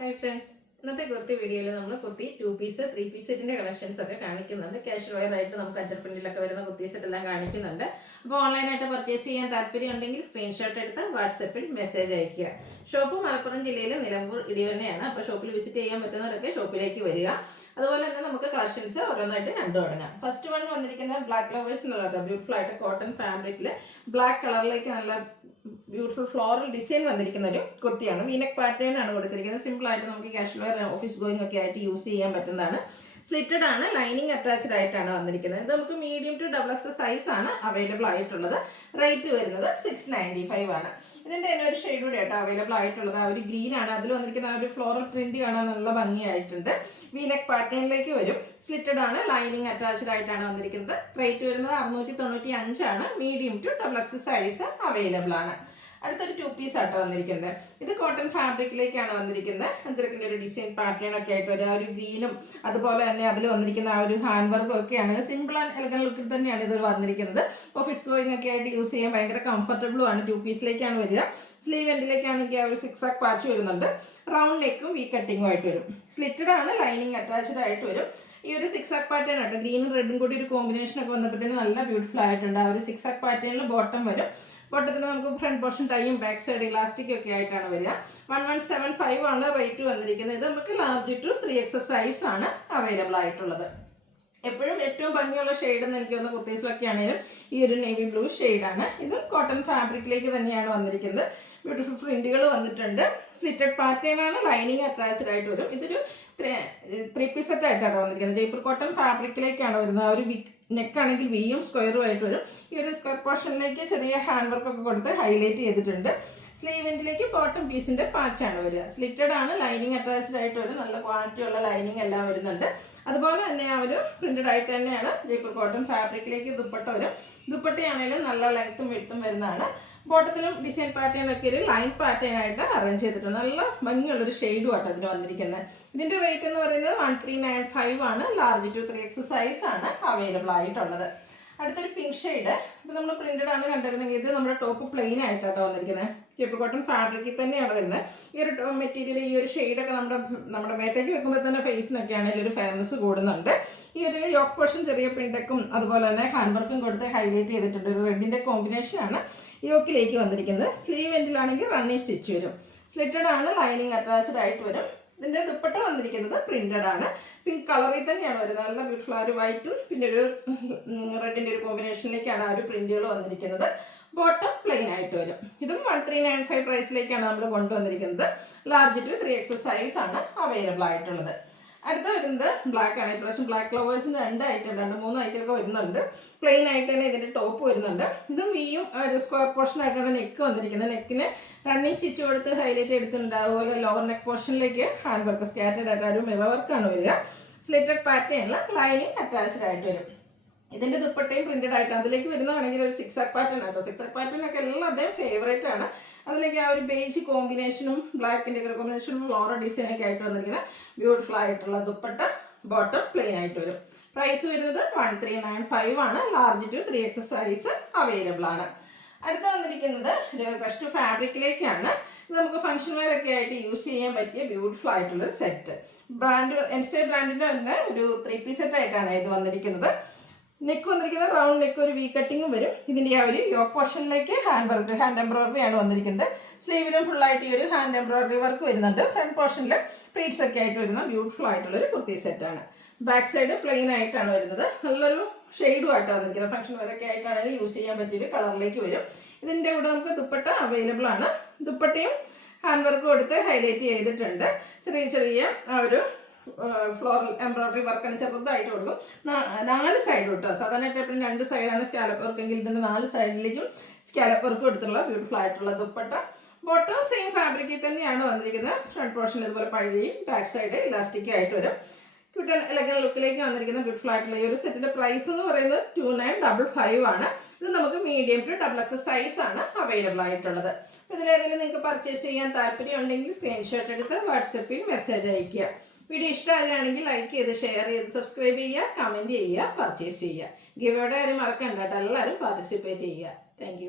Hi friends, ഇന്നത്തെ കുർത്തി വീഡിയോയിൽ നമ്മൾ കുർത്തി 2 പീസ് 3 പീസ് സെറ്റിൻ്റെ കളക്ഷൻസ് ഒക്കെ കാണിക്കുന്നുണ്ട്. ക്യാഷ് വെയർ ആയിട്ട് നമുക്ക് അഞ്ചർ പ്രിന്റിലൊക്കെ വരുന്ന കുർത്തി സെറ്റ് എല്ലാം കാണിക്കുന്നുണ്ട്. അപ്പോൾ ഓൺലൈനായിട്ട് പർച്ചേസ് ചെയ്യാൻ താല്പര്യം ഉണ്ടെങ്കിൽ സ്ക്രീൻഷോട്ട് എടുത്ത് വാട്സപ്പിൽ മെസ്സേജ് അയയ്ക്കുക. ഷോപ്പ് മലപ്പുറം ജില്ലയിൽ നിലമ്പൂർ ഇടിവന്നെയാണ്. അപ്പോൾ ഷോപ്പിൽ വിസിറ്റ് ചെയ്യാൻ പറ്റുന്നവരൊക്കെ ഷോപ്പിലേക്ക് വരിക. അതുപോലെ തന്നെ നമുക്ക് കളക്ഷൻസ് ഓരോന്നായിട്ട് കണ്ടു തുടങ്ങാം. ഫസ്റ്റ് വൺ വന്നിരിക്കുന്നത് ബ്ലാക്ക് ലവേഴ്സ് എന്നുള്ള ബ്യൂട്ടിഫുൾ ആയിട്ട് കോട്ടൺ ഫാബ്രിക്കിൽ ബ്ലാക്ക് കളറിലേക്ക് നല്ല ബ്യൂട്ടിഫുൾ ഫ്ലോറൽ ഡിസൈൻ വന്നിരിക്കുന്ന ഒരു കുർത്തിയാണ്. വീനെക്ക് പാറ്റേൺ ആണ് കൊടുത്തിരിക്കുന്നത്. സിമ്പിൾ ആയിട്ട് നമുക്ക് ക്യാഷ് വെയർ ഓഫീസ് ഗോയിങ് ഒക്കെ ആയിട്ട് യൂസ് ചെയ്യാൻ പറ്റുന്നതാണ്. സ്ലിറ്റഡ് ആണ്, ലൈനിങ് അറ്റാച്ച്ഡ് ആയിട്ടാണ് വന്നിരിക്കുന്നത്. ഇത് നമുക്ക് medium to double X size ആണ് അവൈലബിൾ ആയിട്ടുള്ളത്. റേറ്റ് വരുന്നത് 695 ആണ്. ഇതിൻ്റെ തന്നെ ഒരു ഷെയ്ഡ് കൂടി ആയിട്ട് അവൈലബിൾ ആയിട്ടുള്ളത് ആ ഒരു ഗ്രീൻ ആണ്. അതിൽ വന്നിരിക്കുന്ന ആ ഒരു ഫ്ലോറൽ പ്രിന്റ് കാണാൻ നല്ല ഭംഗിയായിട്ടുണ്ട്. വീനെക്ക് പാറ്റേണിലേക്ക് വരും. സ്ലിറ്റഡ് ആണ്, ലൈനിങ് അറ്റാച്ച്ഡ് ആയിട്ടാണ് വന്നിരിക്കുന്നത്. റേറ്റ് വരുന്നത് 695 ആണ്. Medium to double X size available ആണ്. അടുത്തൊരു 2 പീസ് ആട്ടോ വന്നിരിക്കുന്നത്. ഇത് കോട്ടൺ ഫാബ്രിക്കിലേക്കാണ് വന്നിരിക്കുന്നത്. അഞ്ചരക്കിൻ്റെ ഒരു ഡിസൈൻ പാറ്റേൺ ഒക്കെ ആയിട്ട് ഒരു ഗ്രീനും അതുപോലെ തന്നെ അതിൽ വന്നിരിക്കുന്ന ആ ഒരു ഹാൻഡ് വർക്കും ഒക്കെയാണ്. സിമ്പിൾ ആൻഡ് എലഗൻ ലുക്കിൽ തന്നെയാണ് ഇത് വന്നിരിക്കുന്നത്. ഓഫീസ് ഗോയിങ് ഒക്കെ ആയിട്ട് യൂസ് ചെയ്യാൻ ഭയങ്കര കംഫർട്ടബിളും ആണ്. 2 പീസിലേക്കാണ് വരിക. സ്ലീവ് എൻഡിലേക്കാണെങ്കിൽ ആ ഒരു 6 ആക്ക് പാച്ച് വരുന്നുണ്ട്. റൗണ്ട് നെക്കും വി കട്ടിങ്ങും ആയിട്ട് വരും. സ്ലിറ്റഡ് ആണ്, ലൈനിങ് അറ്റാച്ച്ഡ് ആയിട്ട് വരും. ഈ ഒരു 6 ആക്ക് പാറ്റേൺ ആയിട്ട് ഗ്രീനും റെഡും കൂടി ഒരു കോമ്പിനേഷൻ ഒക്കെ വന്നപ്പോഴത്തേന് നല്ല ബ്യൂട്ടിഫുൾ ആയിട്ടുണ്ട്. ആ ഒരു 6 ആക്ക് പാറ്റേണിൽ ബോട്ടം വരും. ബോട്ടത്തിന് നമുക്ക് ഫ്രണ്ട് പോർഷൻ ടൈയും ബാക്ക് സൈഡ് ഇലാസ്റ്റിക് ഒക്കെ ആയിട്ടാണ് വരിക. 1175 ആണ് റേറ്റ് വന്നിരിക്കുന്നത്. ഇത് നമുക്ക് ലാർജ് ടു 3X സൈസ് ആണ് അവൈലബിൾ ആയിട്ടുള്ളത്. എപ്പോഴും ഏറ്റവും ഭംഗിയുള്ള ഷെയ്ഡ് എന്ന് എനിക്ക് തോന്നുന്ന കുർത്തീസിലൊക്കെ ആണെങ്കിലും ഈ ഒരു നേവി ബ്ലൂ ഷെയ്ഡാണ്. ഇതും കോട്ടൺ ഫാബ്രിക്കിലേക്ക് തന്നെയാണ് വന്നിരിക്കുന്നത്. ബ്യൂട്ടിഫുൾ പ്രിന്റുകൾ വന്നിട്ടുണ്ട്. സ്ലിറ്റഡ് പാറ്റേൺ ആണ്, ലൈനിങ് അറ്റാച്ച്ഡ് ആയിട്ട് വരും. ഇതൊരു 3 പീസ് സെറ്റ് ആയിട്ടാണ് വന്നിരിക്കുന്നത്. ജയ്പൂർ കോട്ടൺ ഫാബ്രിക്കിലേക്കാണ് വരുന്നത്. ആ ഒരു നെക്കാണെങ്കിൽ വിയും സ്ക്വയറും ആയിട്ട് വരും. ഈ ഒരു സ്ക്വയർ പോർഷനിലേക്ക് ചെറിയ ഹാൻഡ് വർക്ക് ഒക്കെ കൊടുത്ത് ഹൈലൈറ്റ് ചെയ്തിട്ടുണ്ട്. സ്ലീവ് എൻഡിലേക്ക് ബോട്ടം പീസിന്റെ പാച്ചാണ് വരിക. സ്ലിറ്റഡ് ആണ്, ലൈനിങ് അറ്റാച്ച്ഡ് ആയിട്ട് വരും. നല്ല ക്വാളിറ്റി ഉള്ള ലൈനിങ് എല്ലാം വരുന്നുണ്ട്. അതുപോലെ തന്നെ ആ ഒരു പ്രിന്റഡ് ആയിട്ട് തന്നെയാണ് ജയ്പൂർ കോട്ടൺ ഫാബ്രിക്കിലേക്ക് ദുപ്പട്ട വരും. ദുപ്പട്ടയാണെങ്കിലും നല്ല ലെങ്ത്തും വിഡ്ത്തും വരുന്നതാണ്. ബോട്ടത്തിലും ഡിസൈൻ പാറ്റേണൊക്കെ ഒരു ലൈൻ പാറ്റേൺ ആയിട്ട് അറേഞ്ച് ചെയ്തിട്ടുണ്ട്. നല്ല ഭംഗിയുള്ളൊരു ഷെയ്ഡും ആട്ടോ ഇതിന് വന്നിരിക്കുന്നത്. ഇതിന്റെ റേറ്റ് എന്ന് പറയുന്നത് 1395 ആണ്. ലാർജ് ടു 3X സൈസ് ആണ് അവൈലബിൾ ആയിട്ടുള്ളത്. അടുത്തൊരു പിങ്ക് ഷെയ്ഡ്. ഇത് നമ്മൾ പ്രിന്റഡ് ആണ് കണ്ടിരുന്നെങ്കിൽ ഇത് നമ്മുടെ ടോപ്പ് പ്ലെയിൻ ആയിട്ടാട്ടോ വന്നിരിക്കുന്നത്. ജയ്പൂർ കോട്ടൺ ഫാബ്രിക്കിൽ തന്നെയാണ് വരുന്നത്. ഈ ഒരു മെറ്റീരിയൽ ഈ ഒരു ഷെയ്ഡൊക്കെ നമ്മുടെ മേത്തേക്ക് വെക്കുമ്പോൾ തന്നെ ഫേസിനൊക്കെ ആണെങ്കിൽ ഒരു ഫേമസ് കൂടുന്നുണ്ട്. ഈ ഒരു യോക്ക് പോർഷൻ ചെറിയ പിണ്ടക്കും അതുപോലെ തന്നെ ഹാൻഡ് വർക്കും കൊടുത്ത് ഹൈലൈറ്റ് ചെയ്തിട്ടുണ്ട്. ഒരു റെഡിൻ്റെ കോമ്പിനേഷനാണ് യോക്കിലേക്ക് വന്നിരിക്കുന്നത്. സ്ലീവ് എൻഡിലാണെങ്കിൽ റണ്ണിങ് സ്റ്റിച്ച് വരും. സ്ലിറ്റഡ് ആണ്, ലൈനിങ് അറ്റാച്ച്ഡ് ആയിട്ട് വരും. ഇതിൻ്റെ ദുപ്പട്ട വന്നിരിക്കുന്നത് പ്രിന്റഡ് ആണ്. പിങ്ക് കളറിൽ തന്നെയാണ് വരുന്നത്. നല്ല ബ്യൂട്ടിഫുൾ ആ ഒരു വൈറ്റും പിന്നെ ഒരു റെഡിൻ്റെ ഒരു കോമ്പിനേഷനിലേക്കാണ് ആ ഒരു പ്രിന്റുകൾ വന്നിരിക്കുന്നത്. ബോട്ടം പ്ലെയിൻ ആയിട്ട് വരും. ഇതും 1395 പ്രൈസിലേക്കാണ് നമ്മൾ കൊണ്ടുവന്നിരിക്കുന്നത്. ലാർജ് ടു 3X സൈസ് ആണ് അവൈലബിൾ ആയിട്ടുള്ളത്. അടുത്ത വരുന്നത് ബ്ലാക്ക് ആണ്. ഇപ്രാവശ്യം ബ്ലാക്ക് ഫ്ലവേഴ്സിന് 2 ഐറ്റം 2-3 ഐറ്റം ഒക്കെ വരുന്നുണ്ട്. പ്ലെയിൻ ആയിട്ട് തന്നെ ഇതിൻ്റെ ടോപ്പ് വരുന്നുണ്ട്. ഇതും വിയും ഒരു സ്ക്വയർ പോർഷൻ ആയിട്ടാണ് നെക്ക് വന്നിരിക്കുന്നത്. നെക്കിന് റണ്ണിങ് സ്റ്റിച്ച് കൊടുത്ത് ഹൈലൈറ്റ് എടുത്തിട്ടുണ്ട്. അതുപോലെ ലോവർ നെക്ക് പോർഷനിലേക്ക് ഹാൻഡ് വർക്ക് സ്കാറ്റേഡ് ആയിട്ട് ഒരു മിറർ വർക്കാണ് വരിക. സ്ലിറ്റഡ് പാറ്റേണിൽ ലൈനിങ് അറ്റാച്ച്ഡ് ആയിട്ട് വരും. ഇതിൻ്റെ ദുപ്പട്ടയും പ്രിന്റഡ് ആയിട്ട് അതിലേക്ക് വരുന്നതാണെങ്കിൽ ഒരു 6 ആക്ക് പാറ്റേൺ ആട്ടോ. 6 ആക്ക് പാറ്റേൺ ഒക്കെ എല്ലാവരുടെയും ഫേവറേറ്റ് ആണ്. അതിലേക്ക് ആ ഒരു ബേജ് കോമ്പിനേഷനും ബ്ലാക്കിൻ്റെ ഒരു കോമ്പിനേഷനും ഫ്ലോറൽ ഡിസൈനൊക്കെ ആയിട്ട് വന്നിരിക്കുന്ന ബ്യൂട്ടിഫുൾ ആയിട്ടുള്ള ദുപ്പട്ട, ബോട്ടം പ്ലെയിൻ ആയിട്ട് വരും. പ്രൈസ് വരുന്നത് 1395 ആണ്. Large to 3X size available ആണ്. അടുത്ത വന്നിരിക്കുന്നത് ഫസ്റ്റ് ഫാബ്രിക്കിലേക്കാണ്. ഇത് നമുക്ക് ഫംഗ്ഷൻ വെയർ ഒക്കെ ആയിട്ട് യൂസ് ചെയ്യാൻ പറ്റിയ ബ്യൂട്ടിഫുൾ ആയിട്ടുള്ളൊരു സെറ്റ്. ബ്രാൻഡ് എൻസ്റ്റേ ബ്രാൻഡിൻ്റെ തന്നെ ഒരു 3 പീസ് സെറ്റ് ആയിട്ടാണ് ഇത് വന്നിരിക്കുന്നത്. നെക്ക് വന്നിരിക്കുന്നത് റൗണ്ട് നെക്ക്, ഒരു വി കട്ടിങ്ങും വരും. ഇതിൻ്റെ ആ ഒരു യോക്ക് പോർഷനിലേക്ക് ഹാൻഡ് എംബ്രോയിഡറി ആണ് വന്നിരിക്കുന്നത്. സ്ലീവിലും ഫുള്ളായിട്ട് ഈ ഒരു ഹാൻഡ് എംബ്രോയിഡറി വർക്ക് വരുന്നുണ്ട്. ഫ്രണ്ട് പോർഷനിൽ പ്ലീറ്റ്സ് ഒക്കെ ആയിട്ട് വരുന്ന ബ്യൂട്ടിഫുൾ ആയിട്ടുള്ളൊരു കുർത്തി സെറ്റാണ്. ബാക്ക് സൈഡ് പ്ലെയിൻ ആയിട്ടാണ് വരുന്നത്. നല്ലൊരു ഷെയ്ഡും ആയിട്ട് വന്നിരിക്കുന്നത്. ഫംഗ്ഷൻ വരൊക്കെ ആയിട്ടാണെങ്കിൽ യൂസ് ചെയ്യാൻ പറ്റിയൊരു കളറിലേക്ക് വരും. ഇതിൻ്റെ കൂടെ നമുക്ക് ദുപ്പട്ട അവൈലബിൾ ആണ്. ദുപ്പട്ടയും ഹാൻഡ് വർക്ക് കൊടുത്ത് ഹൈലൈറ്റ് ചെയ്തിട്ടുണ്ട്. ചെറിയ ചെറിയ ആ ഒരു ഫ്ലോറൽ എംബ്രോയിഡറി വർക്കാണ് ചെറുതായിട്ട് കൊടുക്കും. 4 സൈഡ് കേട്ടോ. സാധാരണ എപ്പോഴും 2 സൈഡാണ് സ്കാലപ്പ് വർക്കെങ്കിൽ ഇതിൻ്റെ 4 സൈഡിലേക്കും സ്കാലപ്പ് വർക്ക് കൊടുത്തുള്ള ബ്യൂട്ടിഫുൾ ആയിട്ടുള്ള ദുപ്പട്ട. ബോട്ടം സെയിം ഫാബ്രിക്കിൽ തന്നെയാണ് വന്നിരിക്കുന്നത്. ഫ്രണ്ട് പോർഷൻ ഇതുപോലെ പഴുതിയും ബാക്ക് സൈഡ് ഇലാസ്റ്റിക് ആയിട്ട് വരും. ക്യൂട്ടൻ എലഗൻ ലുക്കിലേക്ക് വന്നിരിക്കുന്ന ബ്യൂട്ടിഫുൾ ആയിട്ടുള്ള ഈ ഒരു സെറ്റിൻ്റെ പ്രൈസ് എന്ന് പറയുന്നത് 2955 ആണ്. ഇത് നമുക്ക് medium to double X size ആണ് അവൈലബിൾ ആയിട്ടുള്ളത്. ഇതിലേതെങ്കിലും നിങ്ങൾക്ക് പർച്ചേസ് ചെയ്യാൻ താല്പര്യം ഉണ്ടെങ്കിൽ സ്ക്രീൻഷോട്ട് എടുത്ത് വാട്സപ്പിൽ മെസ്സേജ് അയയ്ക്കുക. വീഡിയോ ഇഷ്ടമാകുകയാണെങ്കിൽ ലൈക്ക് ചെയ്ത് ഷെയർ ചെയ്ത് സബ്സ്ക്രൈബ് ചെയ്യുക, കമൻറ്റ് ചെയ്യുക, പർച്ചേസ് ചെയ്യുക. ഗിവയുടെ കാര്യം മറക്കണ്ട കേട്ടോ. എല്ലാവരും പാർട്ടിസിപ്പേറ്റ് ചെയ്യുക. താങ്ക്